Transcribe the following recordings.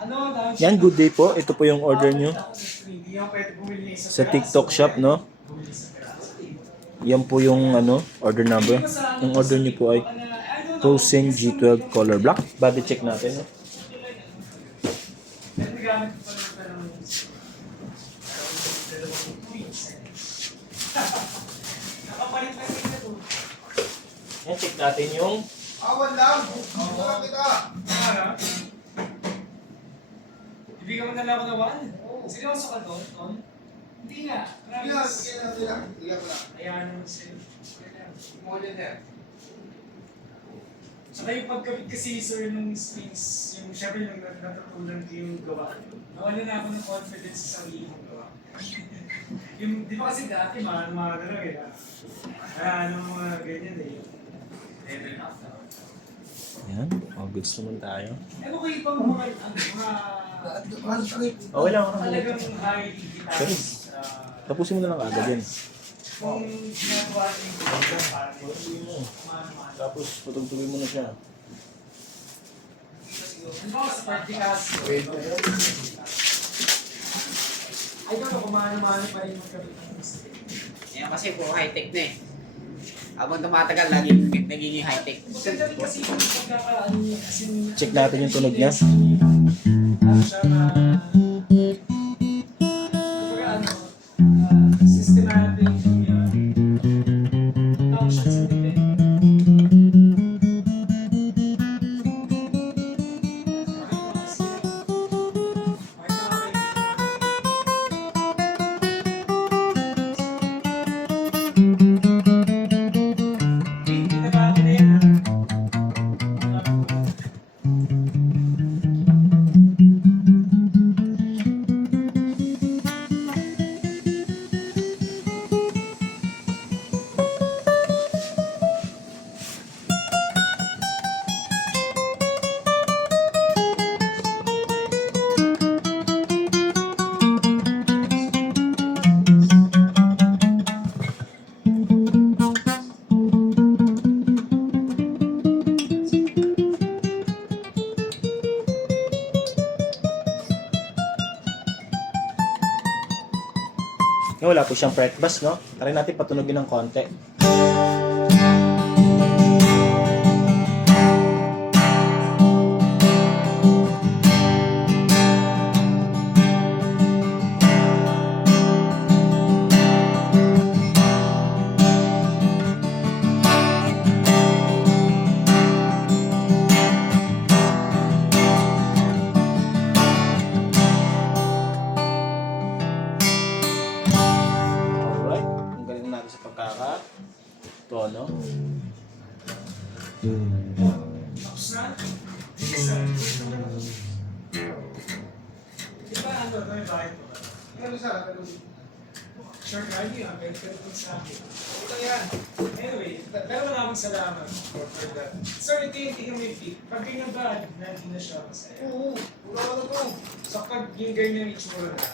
Yan, good day po. Ito po yung order nyo sa TikTok shop, no? Yan po yung order number. Yung order nyo po ay Frozen G12 Color Black. Body check natin, no? Yan, check natin yung Awan lang! Awan kita! Ibigay mo na lang ako na 1? Seryoso ka doon, Ton? Hindi nga. Bigyan ko lang. Ayan mo sa'yo. More than that. Saka yung pagkabit kasi, sir, nung strings, yung syempre yung natutunan ko yung gawa. Nawala na ako ng confidence sa sarili mong gawa. Yung, di ba kasi dati, mga gano'n eh. Mga ganyan eh. Level up na. Ayan, goods naman tayo. Ano kayo pang mga Okay lang. talagang high guitars? Tapusin mo na lang agad yan. Kung ginagawa niyo yung program, parang Tapusin mo. kumano-mano. Tapos, patugtugin mo na siya. Ano ba sa Particaso? Ay, ito kumano-mano pa rin magkabit ng music. Yan kasi puro high-tech na eh. Habang tumatagal, nagiging high-tech. Maganda rin kasi yung pagkakaano niya. Kasi Check natin yung tunog niya. ano siya na... systematic functions in the day. Wala po siyang fret bass, no? Try natin patunogin ng konti. Tono. Tapos na? Isa. Di ba ano, ito yung bahay ko? Ano sa Sure, kaya yun. Pero sa akin. Ito yan. Anyway, pero maraming salamat for that. Sir, ito yung tingin mo yung pick. Pag ganyan ba, hindi na siya masaya. Oo. Wala ka na to. So, pag yung ganyan yung itsura na,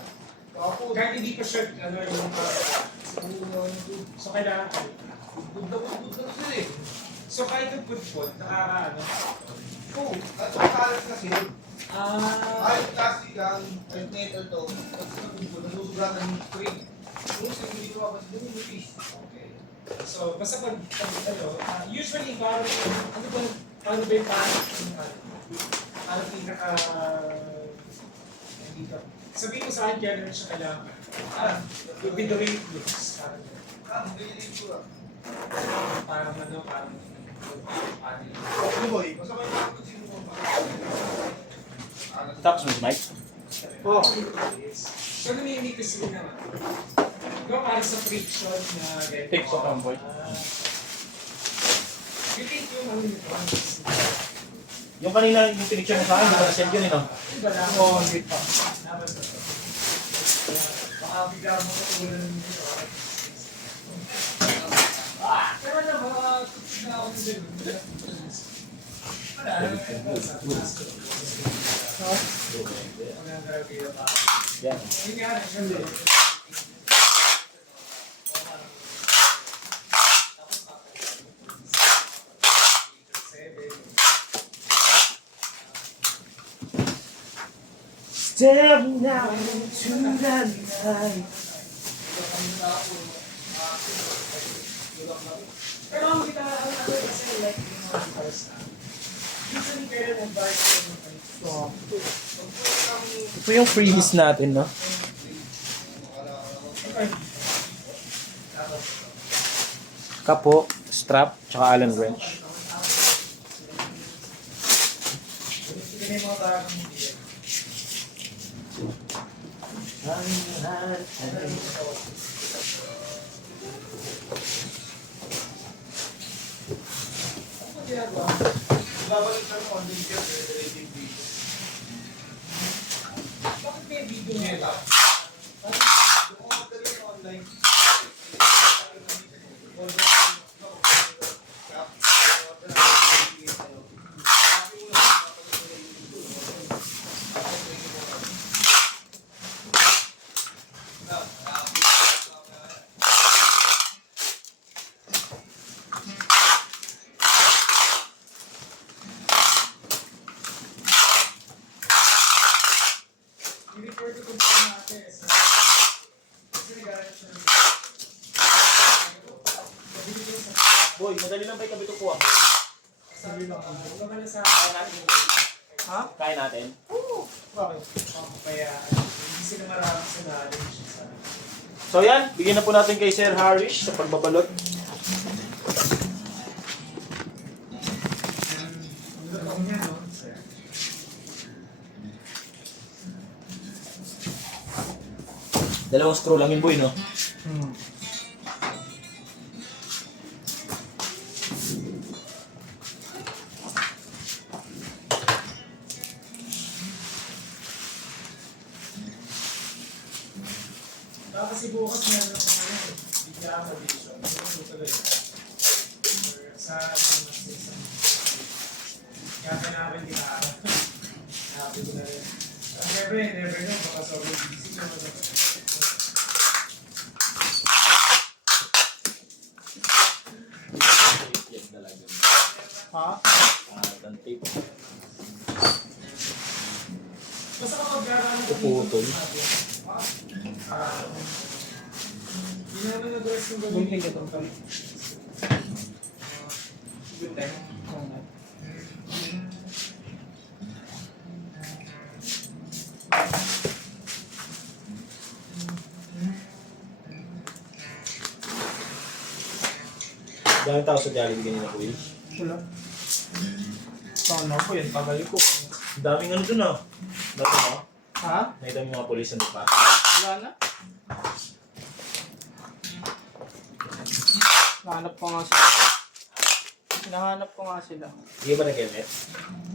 Tapos. kahit hindi pa siya, ano yung so, kailangan ko. Good na sila eh. So, kahit yung food, nakakaano. Oo. At ang kalat kasi. Ah, Ay, plastic lang. Ay, metal to. At sa good, nasusugratan yung screen. Yung screen, hindi ko mapasin yung piece. okay. So, basta pag usually, parang, paano ba yung parang, parang pinaka, hindi ka, sabihin mo sa akin, kaya naman siya kailangan. With the way it looks. Parang Ganyan yung itsura. parang ano, parang Ano boy? Masama yung kapatid mo. Tapos mo, Mike. oh, yes. So, naninig kasi naman. Diba parang sa friction na ganito? Take sa tomboy. You think yung ano nito? Yung kanina, yung pinicture mo sa akin, di ba na-send yun, ito? Diba lang? Oo, hindi pa. Naman ba ito? Baka bigla mo katulad ng dito. Pero na, mga tutos na ako din. Wala, Yan. yun nga, syempre. Step now into the night. Pero ang kita ang ano kasi like yung mga guitars na. Minsan kayo nag-advise ko ng Ito yung freebies natin, no? Kapo, strap, tsaka Allen wrench. Hindi na yung mga bagong hindi. Ano ginagawa? Babalik ng content yun, relative video. Bakit may video nga ito? Yung order yun online. I-refer ko kung saan natin. Kasi nag-aaral siya ng Boy, madali lang ba itabi ito po ako? sabi lang. Huwag naman na sa Ha? Kaya natin? bakit? Kaya hindi sila marami sa knowledge sa So yan, bigyan na po natin kay Sir Harish sa pagbabalot. Ang niya, no? Sir. Dalawang screw lang yun, boy, no? Kasi bukas meron sa mga bigla ang audition. Ano tuloy? Sa isang kaya namin ginaharap. Happy ko na rin. Never know. Baka sobrang busy ko. Yan talaga. Ha? Tape. Basta kapag gano'n Puputol. hindi naman nag-rest yung gawin. Good time. Daming tao sa Jollibee kanina, boy. Wala. Sana po yan, tagal ko. Ang daming ano dun, ah. Dati mo? Ha? Nakita mo yung mga polis na pa. Wala na? Nahanap ko nga sila. Hinahanap ko nga sila. Hindi ba nag-helmet?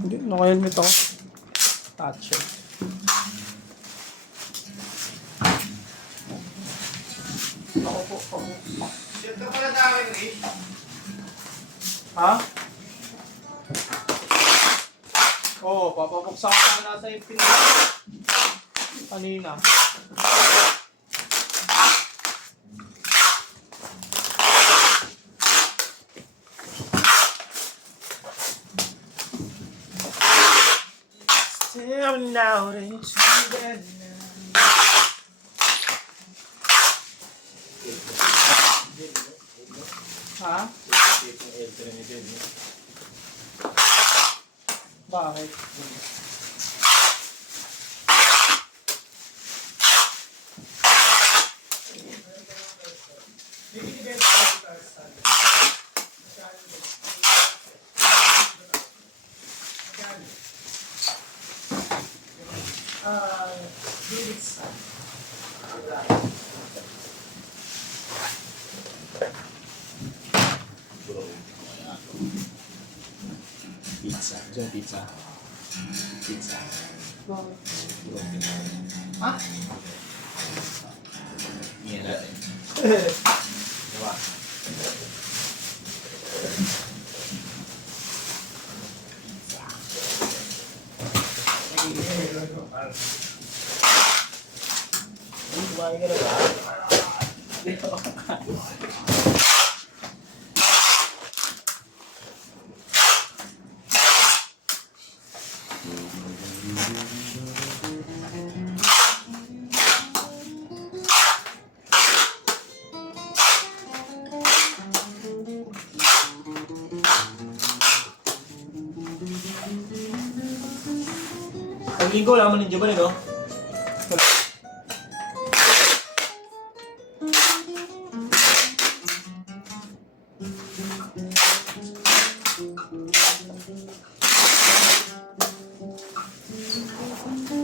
Hindi, naka-helmet ako. Touch it. Ako po, ako. Shit ka pala sa akin, Rick. Ha? Oo, papabuksan ko na nasa yung pinag kanina. Staring out into the night. Ha? Bakit? Pizza. Gusto mo pizza? Pizza. Ha? Iyan natin. Diba? Kumain ka na ba? Pag linggo, wala man ninyo ba no?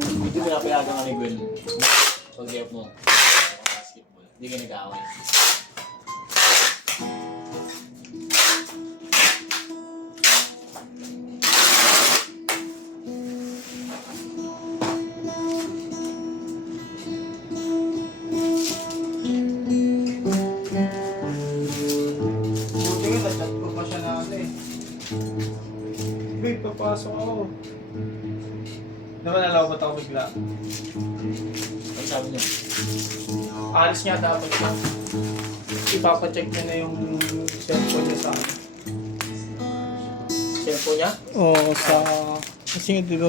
Hindi mo napayagan ka ni Gwen. Pag-gap mo. Basketball. Hindi ka nag-aaway. Buti nga, nag-chat ko pa siya na ano eh. Babe, papasok ako. Naman nalaw ba't ako bigla? Ano sabi niya? Alis niya dapat siya. Ipapacheck niya na yung cellphone niya sa ano. Cellphone niya? Oo, sa... Kasi nga di ba